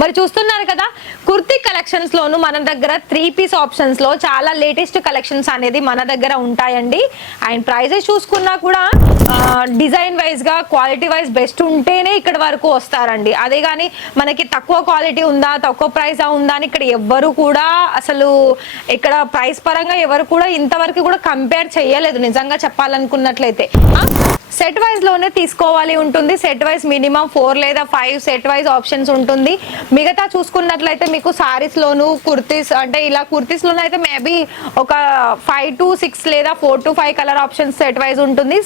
మరి చూస్తున్నారు కదా కుర్తీ కలెక్షన్స్ లోను మన దగ్గర 3 పీస్ ఆప్షన్స్ లో చాలా లేటెస్ట్ కలెక్షన్స్ అనేది మన దగ్గర ఉంటాయండి. అండ్ ప్రైజెస్ చూసుకున్నా కూడా డిజైన్ వైజ్ గా క్వాలిటీ వైజ్ బెస్ట్ ఉంటేనే ఇక్కడ వరకు వస్తారండి. అదే కానీ మనకి తక్కువ క్వాలిటీ ఉందా తక్కువ ప్రైస్ ఉందా అని ఇక్కడ ఎవ్వరు కూడా అసలు ఇక్కడ ప్రైస్ పరంగా ఎవరు కూడా ఇంతవరకు కూడా కంపేర్ చేయలేదు నిజంగా చెప్పాలనుకున్నట్లయితే. సెట్ వైజ్ లోనే తీసుకోవాలి ఉంటుంది. సెట్ వైజ్ మినిమం 4 లేదా 5 సెట్ వైజ్ ఆప్షన్స్ ఉంటుంది. మిగతా చూసుకున్నట్లయితే మీకు సారీస్ లోను కుర్తీస్ అంటే ఇలా కుర్తీస్ లోనే అయితే మేబీ ఒక 5 to 6 లేదా 4 to 5 colour options set wise ఉంటుంది.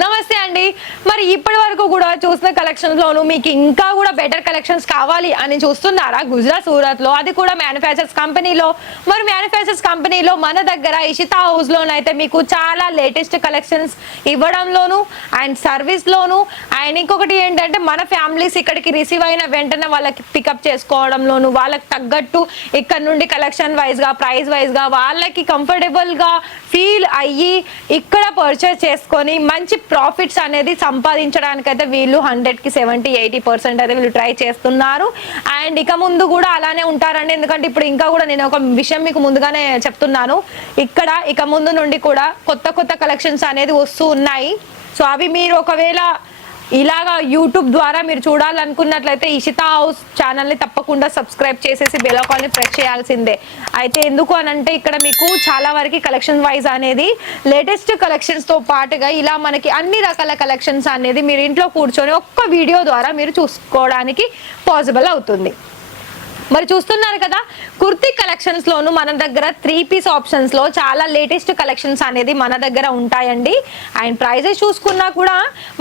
నమస్తే అండి. మరి ఇప్పటి వరకు కూడా చూసిన కలెక్షన్స్ లోను మీకు ఇంకా కూడా బెటర్ కలెక్షన్స్ కావాలి అని చూస్తున్నారా? గుజరాత్ సూరత్ లో, అది కూడా మ్యానుఫ్యాక్చర్స్ కంపెనీలో. మరి మ్యానుఫ్యాక్చర్స్ కంపెనీలో మన దగ్గర ఇషితా హౌస్ లోనైతే మీకు చాలా లేటెస్ట్ కలెక్షన్స్ ఇవ్వడంలోను అండ్ సర్వీస్ లోను అండ్ ఇంకొకటి ఏంటంటే మన ఫ్యామిలీస్ ఇక్కడికి రిసీవ్ అయిన వెంటనే వాళ్ళకి పికప్ చేసుకోవడంలోను వాళ్ళకి తగ్గట్టు ఇక్కడ నుండి కలెక్షన్ వైజ్ గా ప్రైస్ వైజ్ గా వాళ్ళకి కంఫర్టబుల్ గా ఫీల్ అయ్యి ఇక్కడ పర్చేస్ చేసుకొని మంచి ప్రాఫిట్స్ అనేది సంపాదించడానికైతే వీళ్ళు 100కి 70-80% అయితే వీళ్ళు ట్రై చేస్తున్నారు. అండ్ ఇక ముందు కూడా అలానే ఉంటారండి. ఎందుకంటే ఇప్పుడు ఇంకా కూడా నేను ఒక విషయం మీకు ముందుగానే చెప్తున్నాను, ఇక్కడ ఇక ముందు నుండి కూడా కొత్త కొత్త కలెక్షన్స్ అనేది వస్తూ ఉన్నాయి. సో అవి మీరు ఒకవేళ ఇలాగా యూట్యూబ్ ద్వారా మీరు చూడాలనుకున్నట్లయితే ఇషితా హౌస్ ఛానల్ని తప్పకుండా సబ్స్క్రైబ్ చేసేసి బెల్ ఐకాన్ని ప్రెస్ చేయాల్సిందే. అయితే ఎందుకు అనంటే ఇక్కడ మీకు చాలా వరకు కలెక్షన్ వైజ్ అనేది లేటెస్ట్ కలెక్షన్స్తో పాటుగా ఇలా మనకి అన్ని రకాల కలెక్షన్స్ అనేది మీరు ఇంట్లో కూర్చొని ఒక్క వీడియో ద్వారా మీరు చూసుకోవడానికి పాసిబుల్ అవుతుంది. మరి చూస్తున్నారు కదా కుర్తీ కలెక్షన్స్ లోను మన దగ్గర 3 పీస్ ఆప్షన్స్ లో చాలా లేటెస్ట్ కలెక్షన్స్ అనేది మన దగ్గర ఉంటాయండి. అండ్ ప్రైజెస్ చూసుకున్నా కూడా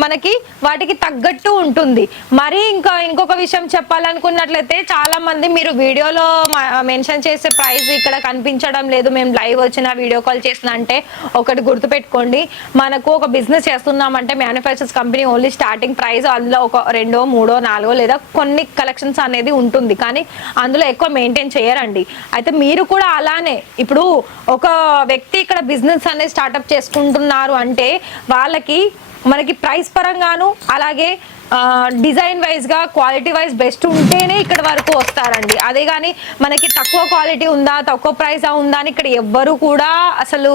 మనకి వాటికి తగ్గట్టు ఉంటుంది. మరి ఇంకొక విషయం చెప్పాలనుకున్నట్లయితే చాలా మంది మీరు వీడియోలో మెన్షన్ చేసే ప్రైస్ ఇక్కడ కనిపించడం లేదు, మేము లైవ్ వచ్చిన వీడియో కాల్ చేసిన అంటే ఒకటి గుర్తుపెట్టుకోండి, మనకు ఒక బిజినెస్ చేస్తున్నామంటే manufacturers company only starting price అందులో ఒక 2, 3, 4 లేదా కొన్ని కలెక్షన్స్ అనేది ఉంటుంది, కానీ అందులో ఎక్కువ మెయింటైన్ చేయరండి. అయితే మీరు కూడా అలానే ఇప్పుడు ఒక వ్యక్తి ఇక్కడ బిజినెస్ అనేది స్టార్ట్అప్ చేసుకుంటున్నారు అంటే వాళ్ళకి మనకి ప్రైస్ పరంగాను అలాగే డిజైన్ వైజ్ గా క్వాలిటీ వైజ్ బెస్ట్ ఉంటేనే ఇక్కడ వరకు వస్తారండి. అదే కానీ మనకి తక్కువ క్వాలిటీ ఉందా తక్కువ ప్రైస్ ఉందా అని ఇక్కడ ఎవ్వరు కూడా అసలు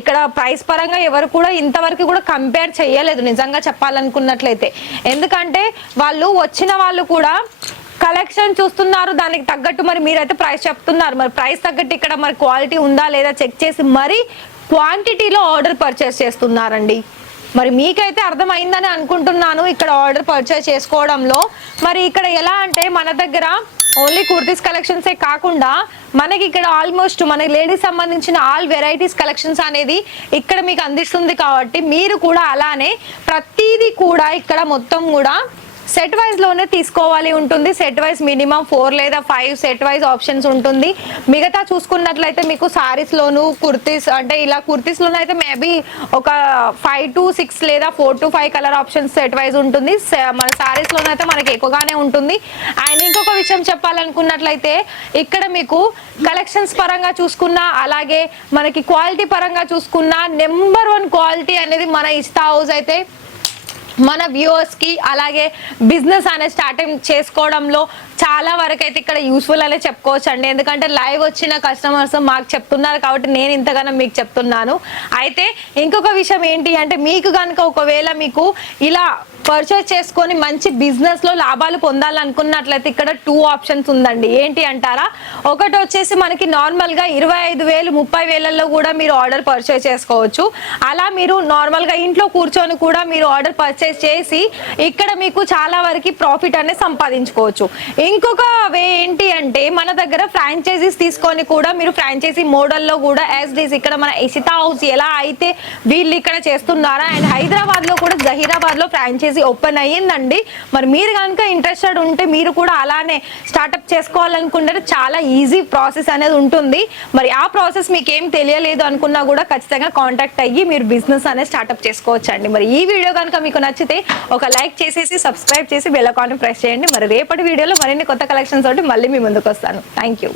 ఇక్కడ ప్రైస్ పరంగా ఎవరు కూడా ఇంతవరకు కూడా కంపేర్ చేయలేదు నిజంగా చెప్పాలనుకున్నట్లయితే. ఎందుకంటే వాళ్ళు వచ్చిన వాళ్ళు కూడా కలెక్షన్ చూస్తున్నారు, దానికి తగ్గట్టు మరి మీరైతే ప్రైస్ చెప్తున్నారు, మరి ప్రైస్ తగ్గట్టు ఇక్కడ మరి క్వాలిటీ ఉందా లేదా చెక్ చేసి మరి క్వాంటిటీలో ఆర్డర్ పర్చేస్ చేస్తున్నారండి. మరి మీకైతే అర్థమైందని అనుకుంటున్నాను ఇక్కడ ఆర్డర్ పర్చేస్ చేసుకోవడంలో. మరి ఇక్కడ ఎలా అంటే మన దగ్గర ఓన్లీ కుర్తీస్ కలెక్షన్సే కాకుండా మనకి ఇక్కడ ఆల్మోస్ట్ మన లేడీస్ సంబంధించిన ఆల్ వెరైటీస్ కలెక్షన్స్ అనేది ఇక్కడ మీకు అందిస్తుంది. కాబట్టి మీరు కూడా అలానే ప్రతిదీ కూడా ఇక్కడ మొత్తం కూడా సెట్ వైజ్ లోనే తీసుకోవాలి ఉంటుంది. సెట్ వైజ్ మినిమం 4 లేదా 5 సెట్ వైజ్ ఆప్షన్స్ ఉంటుంది. మిగతా చూసుకున్నట్లయితే మీకు సారీస్ లోను కుర్తీస్ అంటే ఇలా కుర్తీస్ లోనే అయితే మేబీ ఒక 5 to 6 లేదా 4 to 5 colour options set wise ఉంటుంది. మన సారీస్ లోనైతే మనకి ఎక్కువగానే ఉంటుంది. అండ్ ఇంకొక విషయం చెప్పాలనుకున్నట్లయితే ఇక్కడ మీకు కలెక్షన్స్ పరంగా చూసుకున్నా అలాగే మనకి క్వాలిటీ పరంగా చూసుకున్నా నెంబర్ 1 క్వాలిటీ అనేది మన ఇషితా హౌస్ అయితే మన వ్యూవర్స్ కి అలాగే బిజినెస్ అనేది స్టార్టింగ్ చేసుకోవడంలో చాలా వరకు అయితే ఇక్కడ యూస్ఫుల్ అనే చెప్పుకోవచ్చు అండి. ఎందుకంటే లైవ్ వచ్చిన కస్టమర్స్ మాకు చెప్తున్నారు కాబట్టి నేను ఇంతగానో మీకు చెప్తున్నాను. అయితే ఇంకొక విషయం ఏంటి అంటే మీకు కనుక ఒకవేళ మీకు ఇలా పర్చేస్ చేసుకొని మంచి బిజినెస్ లో లాభాలు పొందాలనుకున్నట్లయితే ఇక్కడ 2 ఆప్షన్స్ ఉందండి. ఏంటి అంటారా? ఒకటి వచ్చేసి మనకి నార్మల్ గా 25,000 30,000లో కూడా మీరు ఆర్డర్ పర్చేస్ చేసుకోవచ్చు. అలా మీరు నార్మల్ గా ఇంట్లో కూర్చొని కూడా మీరు ఆర్డర్ పర్చేస్ చేసి ఇక్కడ మీకు చాలా వరకు ప్రాఫిట్ అనేది సంపాదించుకోవచ్చు. ఇంకొక వే ఏంటి అంటే మన దగ్గర ఫ్రాంచైజీస్ తీసుకొని కూడా మీరు ఫ్రాంచైజీ మోడల్లో కూడా యాజ్ ఇక్కడ మన ఇషితా హౌస్ ఎలా అయితే వీళ్ళు ఇక్కడ చేస్తున్నారా అండ్ హైదరాబాద్ లో కూడా జహీరాబాద్ లో ఫ్రాంచైజీ ఓపెన్ అయ్యిందండి. మరి మీరు కనుక ఇంట్రెస్టెడ్ ఉంటే మీరు కూడా అలానే స్టార్ట్అప్ చేసుకోవాలనుకుంటే చాలా ఈజీ ప్రాసెస్ అనేది ఉంటుంది. మరి ఆ ప్రాసెస్ మీకు ఏం తెలియలేదు అనుకున్నా కూడా ఖచ్చితంగా కాంటాక్ట్ అయ్యి మీరు బిజినెస్ అనేది స్టార్ట్అప్ చేసుకోవచ్చు అండి. మరి ఈ వీడియో కనుక మీకు నచ్చితే ఒక లైక్ చేసేసి సబ్స్క్రైబ్ చేసి బెల్ ఐకాన్ ప్రెస్ చేయండి. మరి రేపటి వీడియోలో మరిన్ని కొత్త కలెక్షన్స్ తోటి మళ్ళీ మీ ముందుకు వస్తాను. Thank you.